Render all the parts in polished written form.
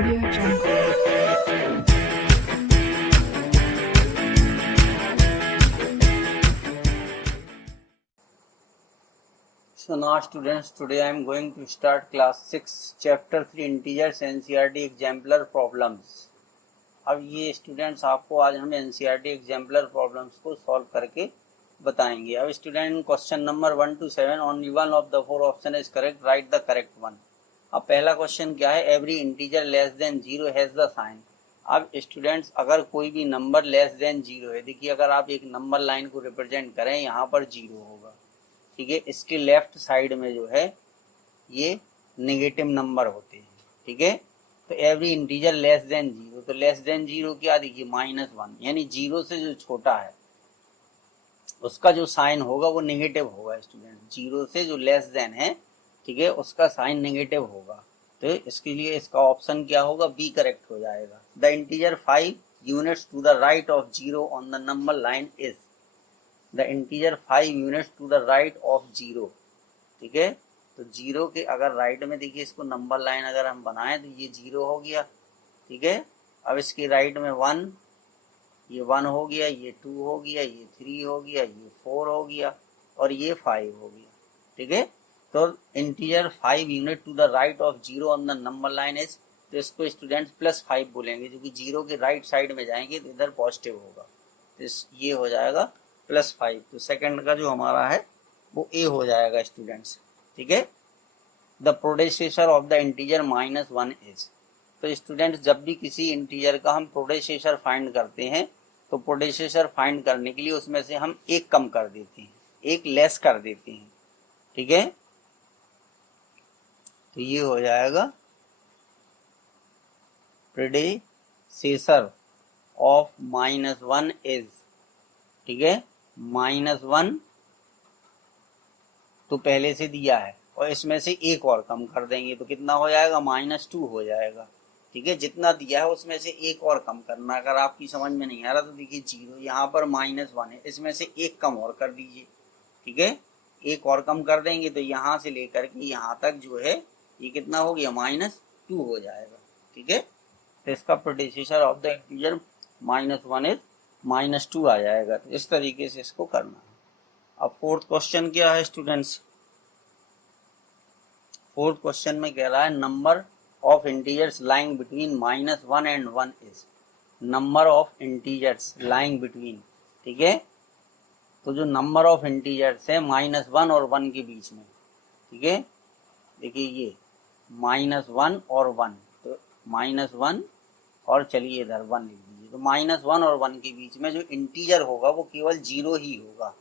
Audio Jungle. So now students, today I am going to start class 6 chapter 3 integers NCERT exemplar problems. अब ये students आपको आज हम NCERT exemplar problems को solve करके बताएंगे. अब student question number 1 to 7 only one of the four option is correct, write the correct one. अब पहला क्वेश्चन क्या है, every integer less than 0 has the sign. अब स्टूडेंट्स अगर कोई भी नंबर लेस देन 0 है, देखिए अगर आप एक नंबर लाइन को रिप्रेजेंट करें यहाँ पर 0 होगा, ठीक है. इसके लेफ्ट साइड में जो है ये नेगेटिव नंबर होते हैं, ठीक है. तो एवरी इंटीजर लेस देन 0, तो लेस देन 0 क्या, देखिए -1, यानी 0 से जो छोटा है उसका जो साइन होगा वो नेगेटिव होगा. स्टूडेंट 0 से जो लेस देन है, ठीक है, उसका साइन नेगेटिव होगा. तो इसके लिए इसका ऑप्शन क्या होगा, बी करेक्ट हो जाएगा. The integer 5 units to the right of 0 on the number line is. The integer 5 units to the right of 0, ठीक है. तो 0 के अगर राइट में देखिए इसको नंबर लाइन अगर हम बनाएं तो ये 0 हो गया, ठीक है. अब इसके राइट में 1, ये 1 हो गया, ये 2 हो गया, ये 3 हो गया, ये 4 हो गया और ये 5 हो गया, ठीक है. तो integer 5 unit to the right of 0 on the number line is, तो इसको स्टूडेंट्स +5 बोलेंगे, जो कि 0 के राइट साइड में जाएंगे तो इधर पॉजिटिव होगा, तो ये हो जाएगा +5. तो सेकंड का जो हमारा है वो ए हो जाएगा स्टूडेंट्स, ठीक है. The predecessor of the integer -1 is. तो स्टूडेंट्स जब भी किसी इंटीजर का हम प्रोडेसेसर फाइंड करते हैं तो प्रोडेसेसर फाइंड करने के लिए उसमें से हम एक कम कर देते हैं, एक लेस कर देते हैं, ठीक है. तो ये हो जाएगा प्रेडेसेसर ऑफ -1 इज, ठीक है. -1 तो पहले से दिया है और इसमें से एक और कम कर देंगे तो कितना हो जाएगा, -2 हो जाएगा, ठीक है. जितना दिया है उसमें से एक और कम करना. अगर आपकी समझ में नहीं आ रहा तो देखिए 0 यहाँ पर -1 है, इसमें से एक कम और कर दीजिए, ठीक है. एक और कम कर देंगे तो यहाँ से लेकर के यहाँ तक जो है ये कितना हो गया, -2 हो जाएगा, ठीक है. तो इसका predecessor of the integer -1 is -2 आ जाएगा. तो इस तरीके से इसको करना है. अब फोर्थ क्वेश्चन क्या है स्टूडेंट्स, फोर्थ क्वेश्चन में कह रहा है number of integers lying between -1 and 1 is. Number of integers lying between, ठीक है. तो जो नंबर ऑफ इंटीजर्स है -1 और 1 के बीच में, ठीक है. देखिए ये -1 और 1, तो -1 और चलिए इधर 1 लिख दीजिए. तो -1 और 1 के बीच में जो इंटीजर होगा वो केवल 0 ही होगा.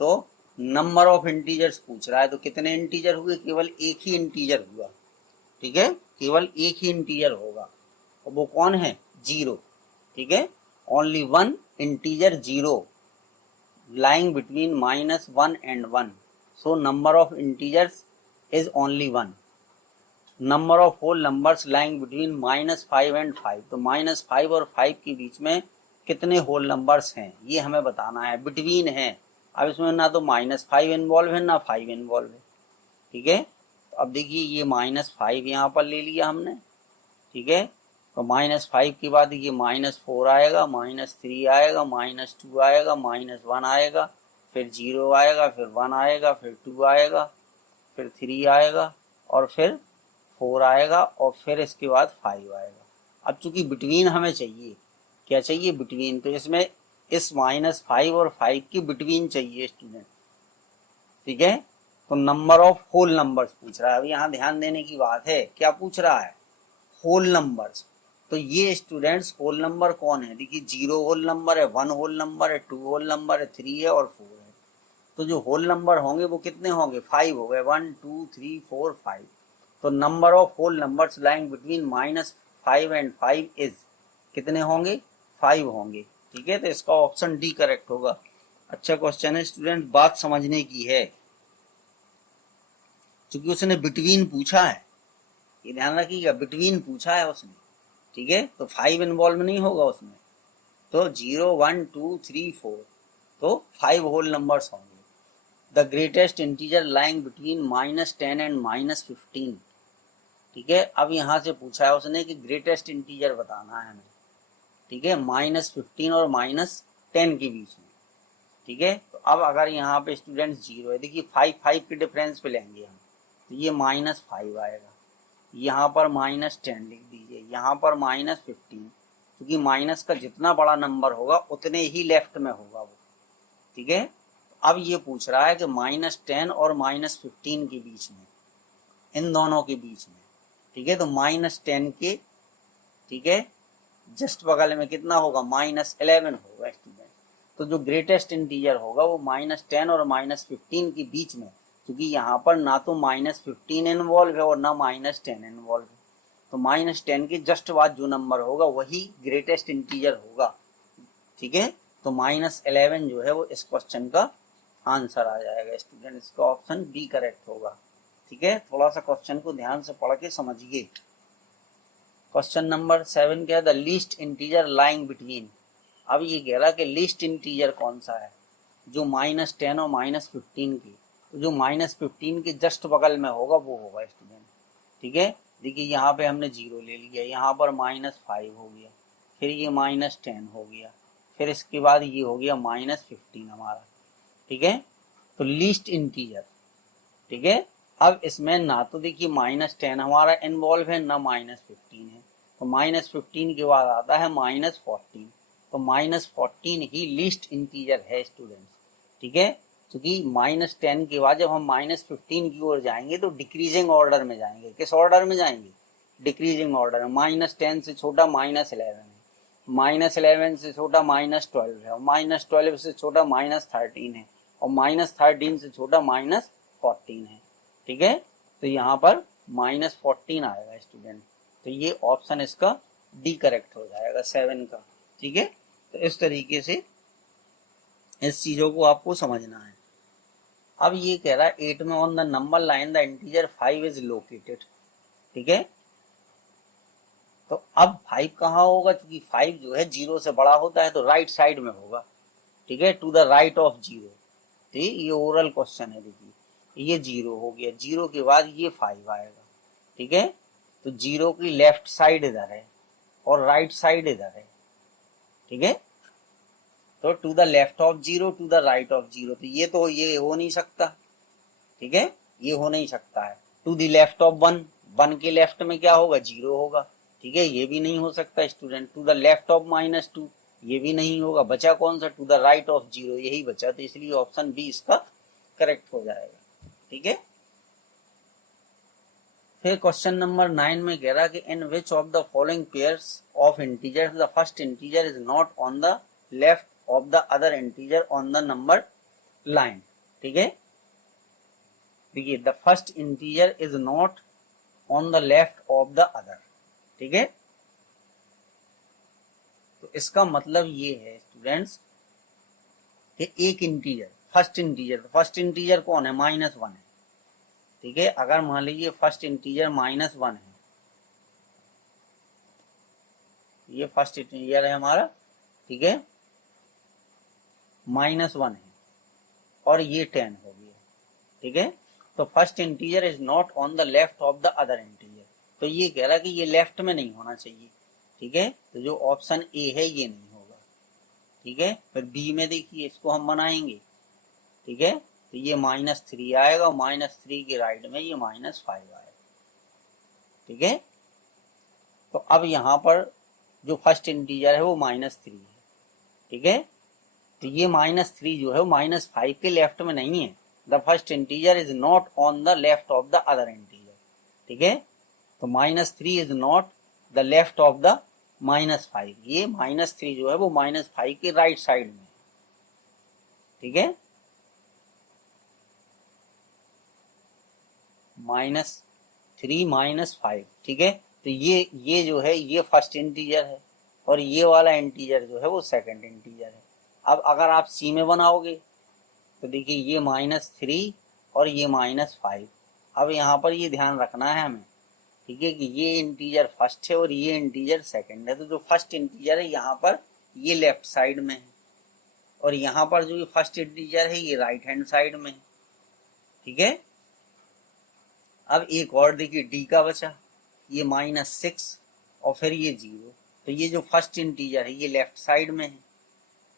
तो नंबर ऑफ इंटीजर्स पूछ रहा है, तो कितने इंटीजर हुए, केवल एक ही इंटीजर हुआ, ठीक है. केवल एक ही इंटीजर होगा और वो कौन है, 0, ठीक है. Only one integer 0 lying between -1 and 1, so number of integers is only 1. number of whole numbers lying between -5 and 5, तो -5 और 5 के बीच में कितने होल नंबर्स हैं ये हमें बताना है, बिटवीन है. अब इसमें ना तो -5 इन्वॉल्व है ना 5 इन्वॉल्व है, ठीक है. तो अब देखिए ये -5 यहाँ पर ले लिया हमने, ठीक है. तो -5 के बाद ये -4 आएगा, -3 आएगा, -2 आएगा, -1 आएगा, फिर 0 आएगा, फिर 1 आएगा, फिर 2 आएगा, फिर 3 आएगा और फिर 4 आएगा और फिर इसके बाद 5 आएगा. अब चूंकि बिटवीन हमें चाहिए, क्या चाहिए, बिटवीन, तो इसमें इस -5 और 5 की बिटवीन चाहिए स्टूडेंट, ठीक है. तो नंबर ऑफ होल नंबर्स पूछ रहा है. अब यहाँ ध्यान देने की बात है, क्या पूछ रहा है, होल नंबर्स. तो ये स्टूडेंट्स होल नंबर कौन है, देखिए 0 होल नंबर है, 1 होल नंबर है, 2 होल नंबर है, 3 है और 4 है. तो जो होल नंबर होंगे वो कितने होंगे, 5 हो गए, 1 2 3 4 5. तो number of whole numbers lying between -5 and 5 is, कितने होंगे, 5 होंगे, ठीक है. तो इसका ऑप्शन डी करेक्ट होगा. अच्छा क्वेश्चन है स्टूडेंट, बात समझने की है, क्योंकि उसने बिटवीन पूछा है, ये ध्यान रखिएगा, बिटवीन पूछा है उसने, ठीक है. तो 5 इन्वॉल्व नहीं होगा उसमें, तो 0 1 2 3 4, तो 5 होल नंबर्स होंगे. The greatest integer lying between -10 and -15, ठीक है। अब यहाँ से पूछा है उसने कि ग्रेटेस्ट इंटीजर बताना है हमें, ठीक है, -15 और -10 के बीच में, ठीक है। तो अब अगर यहाँ पे स्टूडेंट 0 है, देखिए 5 के डिफरेंस पे लेंगे हम, तो ये -5 आएगा, यहाँ पर -10 लिख दीजिए, यहाँ पर -15, क्योंकि माइनस का जितना बड़ा नंबर होगा उतने ही लेफ्ट में होगा वो, ठीक है। अब ये पूछ रहा है कि -10 और -15 के बीच में, इन दोनों के बीच में, ठीक है। तो -10 के, ठीक है, जस्ट बगल में कितना होगा, -11 होगा स्टूडेंट। तो जो ग्रेटेस्ट इंटीजर होगा वो -10 और -15 के बीच में, क्योंकि यहाँ पर ना तो -15 इन्वॉल्व है और ना -10 इन्वॉल्व है, तो -10 के जस्ट बाद जो नंबर होगा वही ग्रेटेस्ट इंटीजर होगा, ठीक है। तो -11 जो है वो इस क्वेश्चन का आंसर आ जाएगा स्टूडेंट, इसका ऑप्शन बी करेक्ट होगा, ठीक है। थोड़ा सा क्वेश्चन को ध्यान से पढ़ के समझिए। क्वेश्चन नंबर 7 क्या है, the least integer lying between. अब ये कह रहा कि लीस्ट इंटीजर कौन सा है, जो -10 और -15 की, तो जो -15 के जस्ट बगल में होगा वो होगा स्टूडेंट, ठीक है। देखिए यहाँ पे हमने 0 ले लिया, यहाँ पर -5 हो गया, फिर ये -10 हो गया, फिर इसके बाद ये हो गया -15 हमारा, ठीक है। तो लीस्ट इंटीजर, ठीक है। अब इसमें ना तो देखिए -10 हमारा इन्वॉल्व है ना -15 है, तो -15 के बाद आता है -14, तो -14 ही लीस्ट इंटीजर है स्टूडेंट्स, ठीक है। क्योंकि -10 के बाद जब हम -15 की ओर जाएंगे तो डिक्रीजिंग ऑर्डर में जाएंगे, किस ऑर्डर में जाएंगे, डिक्रीजिंग ऑर्डर में। -10 से छोटा -11 है, -11 से छोटा -12 है, -12 से छोटा -13 है, और -13 से छोटा -14 है, ठीक है। तो यहाँ पर -14 आएगा स्टूडेंट, तो ये ऑप्शन इसका डी करेक्ट हो जाएगा 7 का, ठीक है। तो इस तरीके से इस चीजों को आपको समझना है। अब ये कह रहा है 8 में, on the number line the integer 5 is located, ठीक है। तो अब 5 कहाँ होगा, क्योंकि 5 जो है 0 से बड़ा होता है तो राइट साइड में होगा, ठीक है, टू द राइट ऑफ 0, ठीक, ये ओरल क्वेश्चन है। देखिए ये 0 हो गया, 0 के बाद ये 5 आएगा, ठीक है। तो 0 की लेफ्ट साइड इधर है और राइट साइड इधर है, ठीक है। तो to the left of 0 to the right of 0, तो ये हो नहीं सकता, ठीक है, ये हो नहीं सकता है। टू द लेफ्ट ऑफ 1, 1 के लेफ्ट में क्या होगा, 0 होगा, ठीक है, ये भी नहीं हो सकता student. To the left of -2, ये भी नहीं होगा, बचा कौन सा, टू द राइट ऑफ 0, यही बचा, तो इसलिए ऑप्शन बी इसका करेक्ट हो जाएगा, ठीक है। फिर क्वेश्चन नंबर 9 में कह रहा कि in which of the following pairs of integers the first integer is not on the left of the other integer on the number line, ठीक है। देखिए the first integer is not on the left of the other, ठीक है। तो इसका मतलब ये है स्टूडेंट्स कि एक इंटीजर, फर्स्ट इंटीजर कौन है, -1 है, ठीक है। अगर मान लीजिए फर्स्ट इंटीजर -1 है, ये फर्स्ट इंटीजर है हमारा, ठीक है, -1 है और ये 10 हो गया, ठीक है। तो first integer is not on the left of the other integer, तो ये कह रहा है कि ये लेफ्ट में नहीं होना चाहिए, ठीक है। तो जो ऑप्शन ए है ये नहीं होगा, ठीक है। फिर बी में देखिए इसको हम बनाएंगे, ठीक है। तो ये -3 आएगा और -3 के राइट में ये -5 आएगा, ठीक है। तो अब यहाँ पर जो फर्स्ट इंटीजर है वो -3 है, ठीक है। तो ये -3 जो है वो -5 के लेफ्ट में नहीं है, the first integer is not on the left of the other integer, ठीक है। तो -3 is not the left of the -5, ये -3 जो है वो -5 के राइट साइड में, ठीक है। -3 -5, ठीक है। तो ये जो है ये फर्स्ट इंटीजर है और ये वाला इंटीजर जो है वो सेकंड इंटीजर है। अब अगर आप सी में बनाओगे तो देखिए ये -3 और ये -5। अब यहाँ पर ये ध्यान रखना है हमें, ठीक है, कि ये इंटीजर फर्स्ट है और ये इंटीजर सेकंड है। तो जो फर्स्ट इंटीजर है यहाँ पर ये लेफ्ट साइड में है और यहाँ पर जो फर्स्ट इंटीजर है ये राइट हैंड साइड में है, ठीक है। अब एक और देखिए डी का बचा, ये -6 और फिर ये 0। तो ये जो फर्स्ट इंटीजर है ये लेफ्ट साइड में है,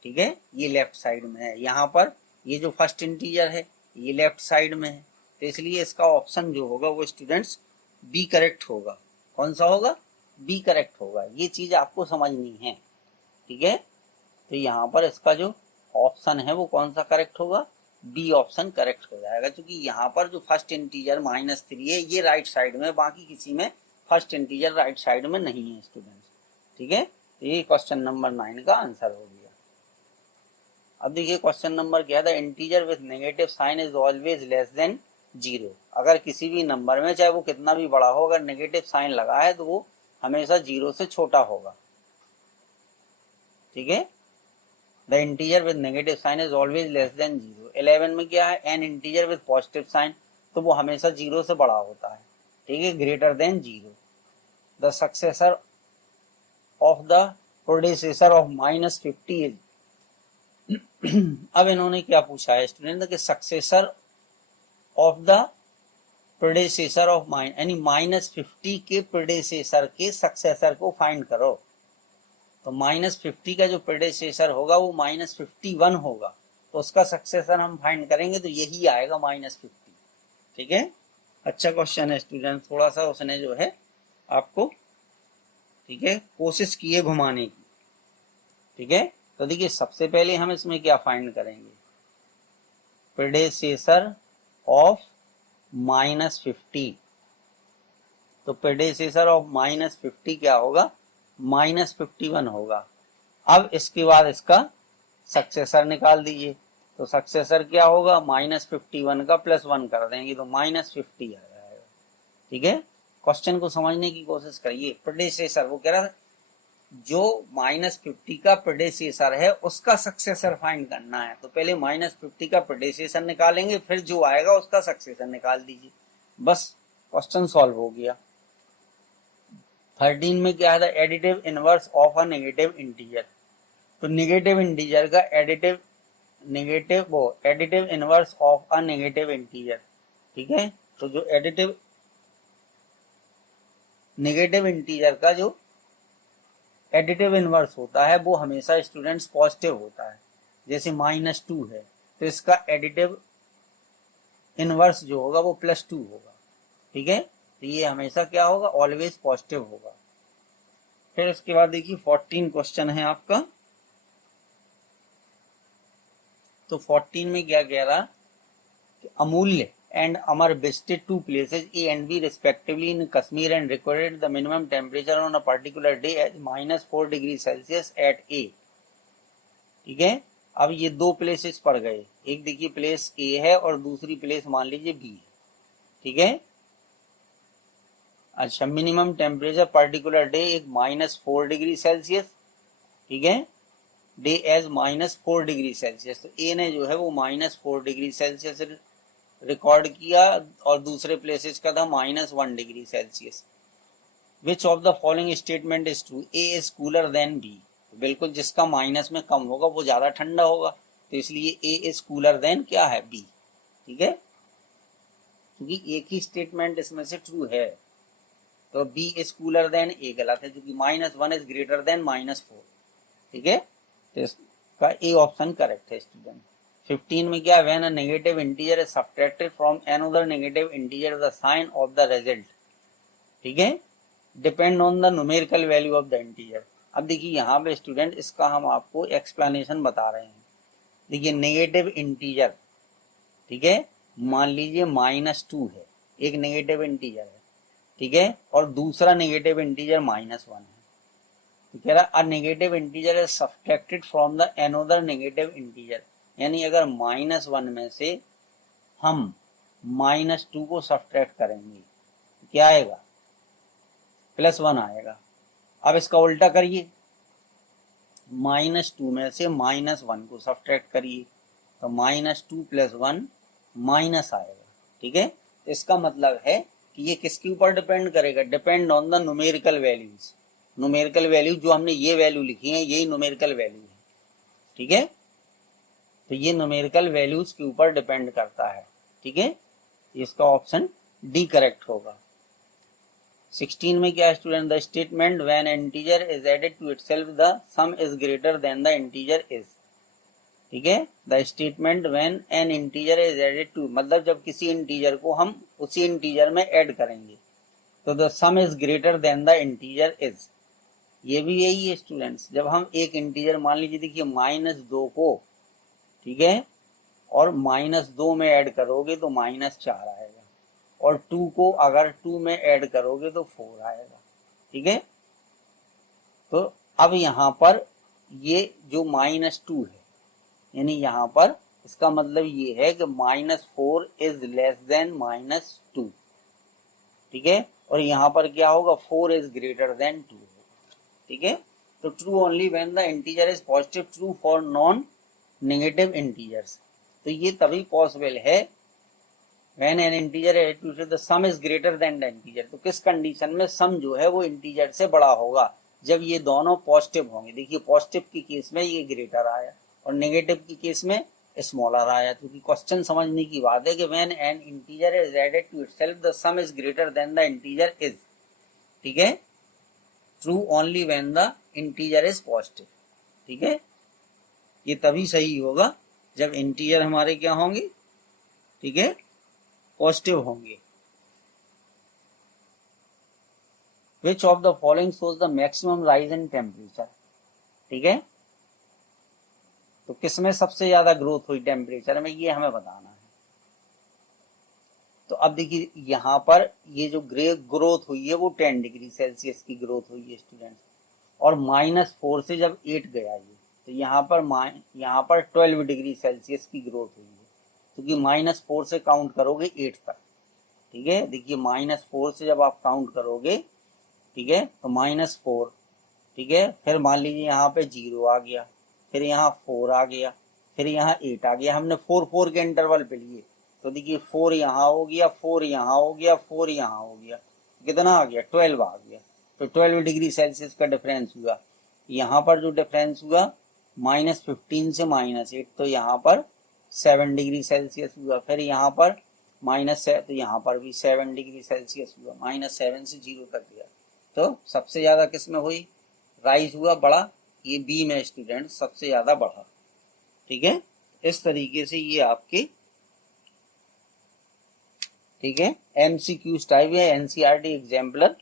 ठीक है, ये लेफ्ट साइड में है। यहाँ पर ये जो फर्स्ट इंटीजर है ये लेफ्ट साइड में है, तो इसलिए इसका ऑप्शन जो होगा वो स्टूडेंट्स बी करेक्ट होगा। कौन सा होगा? बी करेक्ट होगा। ये चीज आपको समझनी है, ठीक है। तो यहाँ पर इसका जो ऑप्शन है वो कौन सा करेक्ट होगा? बी ऑप्शन करेक्ट हो जाएगा, क्योंकि यहाँ पर जो फर्स्ट इंटीजर -3 है ये राइट साइड में, बाकी किसी में फर्स्ट इंटीजर राइट साइड में नहीं है स्टूडेंट्स, ठीक है। तो ये क्वेश्चन नंबर 9 का आंसर हो गया। अब देखिए क्वेश्चन नंबर क्या था, integer with negative sign is always less than 0। अगर किसी भी नंबर में चाहे वो कितना भी बड़ा हो, अगर नेगेटिव साइन लगा है तो वो हमेशा 0 से छोटा होगा, ठीक है। The integer with negative sign is always less than 0। 11 में क्या है, an integer with positive sign, तो वो हमेशा 0 से बड़ा होता है, ठीक है, greater than 0। The successor of the predecessor of -50 is अब इन्होंने क्या पूछा है स्टूडेंट कि successor of the predecessor of यानी -50 के प्रोडेसेसर के सक्सेसर को फाइंड करो। तो -50 का जो प्रेडेसेसर होगा वो -51 होगा, तो उसका सक्सेसर हम फाइंड करेंगे तो यही आएगा -50, ठीक है। अच्छा क्वेश्चन है स्टूडेंट, थोड़ा सा उसने जो है आपको, ठीक है, कोशिश की है घुमाने की, ठीक है। तो देखिए सबसे पहले हम इसमें क्या फाइंड करेंगे, प्रेडेसेसर ऑफ -50। तो प्रेडेसेसर ऑफ -50 क्या होगा? -51 होगा। अब इसके बाद इसका सक्सेसर निकाल दीजिए, तो सक्सेसर क्या होगा? -51 का +1 कर देंगे तो -50 आ जाएगा, ठीक है। क्वेश्चन को समझने की कोशिश करिए। प्रेडेसेसर, वो कह रहा था जो -50 का प्रेडेसेसर है उसका सक्सेसर फाइंड करना है, तो पहले -50 का प्रेडेसेसर निकालेंगे, फिर जो आएगा उसका सक्सेसर निकाल दीजिए, बस क्वेश्चन सॉल्व हो गया। 13 में क्या है, additive inverse of a negative integer. तो नेगेटिव इंटीजर का additive inverse of a negative integer, ठीक है। तो जो नेगेटिव इंटीजर का जो एडिटिव इनवर्स होता है वो हमेशा स्टूडेंट्स पॉजिटिव होता है। जैसे -2 है तो इसका एडिटिव इनवर्स जो होगा वो +2 होगा, ठीक है। तो ये हमेशा क्या होगा? ऑलवेज पॉजिटिव होगा। फिर उसके बाद देखिए 14 क्वेश्चन है आपका। तो 14 में क्या कह रहा कि अमूल्य and Amar visited 2 places A and B respectively in Kashmir and recorded the minimum temperature on a particular day as -4 degrees Celsius at A, ठीक है। अब ये 2 प्लेसेस पड़ गए, एक देखिए प्लेस A है और दूसरी प्लेस मान लीजिए B है, ठीक है। अच्छा, मिनिमम टेम्परेचर पर्टिकुलर डे एक -4 डिग्री सेल्सियस, ठीक है, डे एज -4 डिग्री सेल्सियस। तो ए ने जो है वो -4 डिग्री सेल्सियस रिकॉर्ड किया और दूसरे प्लेसेस का था -1 degree Celsius. Which of the following statement is true? A is cooler than B. बिल्कुल जिसका माइनस में कम होगा वो ज्यादा ठंडा होगा, तो इसलिए ए इज कूलर देन क्या है? बी, ठीक है, क्योंकि एक ही स्टेटमेंट इसमें से ट्रू है। तो बी इज कूलर देन ए गलत है, क्योंकि -1 इज ग्रेटर देन -4, ठीक है। तो इसका ए ऑप्शन करेक्ट है स्टूडेंट। 15 में क्या, when a negative integer is subtracted from another negative integer the sign of the result, ठीक है, depend on the numerical value of the integer. अब देखिए यहाँ पे स्टूडेंट इसका हम आपको एक्सप्लेनेशन बता रहे हैं। देखिए नेगेटिव इंटीजर, ठीक है, मान लीजिए -2 है, एक नेगेटिव इंटीजर है, ठीक है, और दूसरा नेगेटिव इंटीजर -1 है। तो कह रहा अ negative integer is subtracted from the another negative integer, यानी अगर -1 में से हम -2 को सब्ट्रैक्ट करेंगे तो क्या आएगा? +1 आएगा। अब इसका उल्टा करिए, -2 में से -1 को सब्ट्रैक्ट करिए तो -2 + 1 माइनस आएगा, ठीक है। इसका मतलब है कि ये किसके ऊपर डिपेंड करेगा? Depend on the numerical values. Numerical value जो हमने ये वैल्यू लिखी है यही न्यूमेरिकल वैल्यू है, ठीक है। तो ये न्यूमेरिकल वैल्यूज के ऊपर डिपेंड करता है, ठीक है। इसका ऑप्शन डी करेक्ट होगा। 16 में क्या है student, the statement when integer is added to itself the sum is greater than the integer is. ठीक है, the statement when an integer is added to, मतलब जब किसी इंटीजर को हम उसी इंटीजर में ऐड करेंगे तो the sum is greater than the integer is. ये भी यही है स्टूडेंट्स, जब हम एक इंटीजर मान लीजिए, देखिए -2 को, ठीक है, और -2 में ऐड करोगे तो -4 आएगा, और 2 को अगर 2 में ऐड करोगे तो 4 आएगा। ठीक है, तो अब यहाँ पर ये जो -2 है, यानी यहाँ पर इसका मतलब ये है कि -4 इज लेस देन -2। ठीक है, और यहाँ पर क्या होगा, 4 इज ग्रेटर देन 2। ठीक है, तो true only when the integer is positive, true for non negative integers. तो ये तभी पॉसिबल है when an integer the sum is greater than the integer. तो किस कंडीशन में सम जो है वो इंटीजर से बड़ा होगा, जब ये दोनों पॉजिटिव होंगे। देखिए पॉजिटिव की केस में ये ग्रेटर आया और नेगेटिव की केस में स्मॉलर आया। क्योंकि क्वेश्चन समझने की बात है कि when an integer is added to itself the sum is greater than the integer is. ठीक है, true only when the integer is positive. ठीक है, ये तभी सही होगा जब इंटीजर हमारे क्या होंगे, ठीक है, पॉजिटिव होंगे। विच of the following shows the maximum rise in temperature. ठीक है, तो किसमें सबसे ज्यादा ग्रोथ हुई टेम्परेचर में, ये हमें बताना है। तो अब देखिए यहाँ पर ये जो ग्रोथ हुई है वो 10 डिग्री सेल्सियस की ग्रोथ हुई है स्टूडेंट, और -4 से जब 8 गया ये, तो यहाँ पर 12 डिग्री सेल्सियस की ग्रोथ हुई है, क्योंकि -4 से काउंट करोगे 8 तक। ठीक है, देखिए -4 से जब आप काउंट करोगे, ठीक है, तो -4, ठीक है, फिर मान लीजिए यहाँ पे 0 आ गया, फिर यहाँ 4 आ गया, फिर यहाँ 8 आ गया। हमने 4 के इंटरवल पे लिए, तो देखिए 4 यहाँ हो गया, 4 यहाँ हो गया, 4 यहाँ हो गया, कितना आ गया, 12 आ गया। तो 12 डिग्री सेल्सियस का डिफरेंस हुआ। यहाँ पर जो डिफरेंस हुआ -15 से -8, तो यहाँ पर 7 डिग्री सेल्सियस हुआ। फिर यहाँ पर -7, तो यहाँ पर भी 7 डिग्री सेल्सियस हुआ। -7 से 0 तक गया। तो सबसे ज्यादा किस में हुई, राइज हुआ बड़ा, ये बी में स्टूडेंट सबसे ज्यादा बढ़ा। ठीक है, इस तरीके से ये आपके, ठीक है, MCQ टाइप या NCERT एग्जाम्पलर